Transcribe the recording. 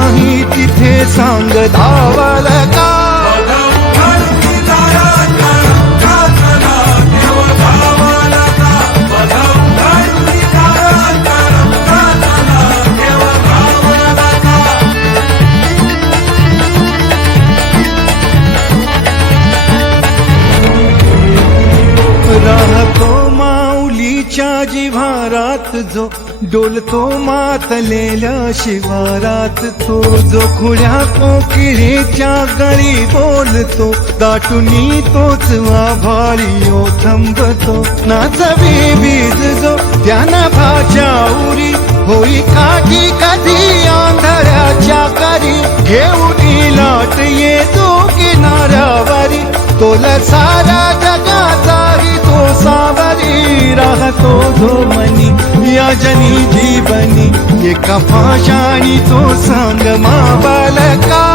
नाही तिथे सांग धावल का? तुझ्या जिव्हारात जो डोलतो मातलेल्या शिवारात तो जो खुळ्या कोकिळेच्या गळी बोलतो दाटुनी तोच आभाळी थांबतो. नाचवी बीज जो त्यानं भाच्या उरी होई काठी कधी आंधळ्याच्या करी घेऊन लाट येतो किनाऱ्यावरी तोला सारा राहतो जो जीवनी एका भाषाणी तो सांग मा बालका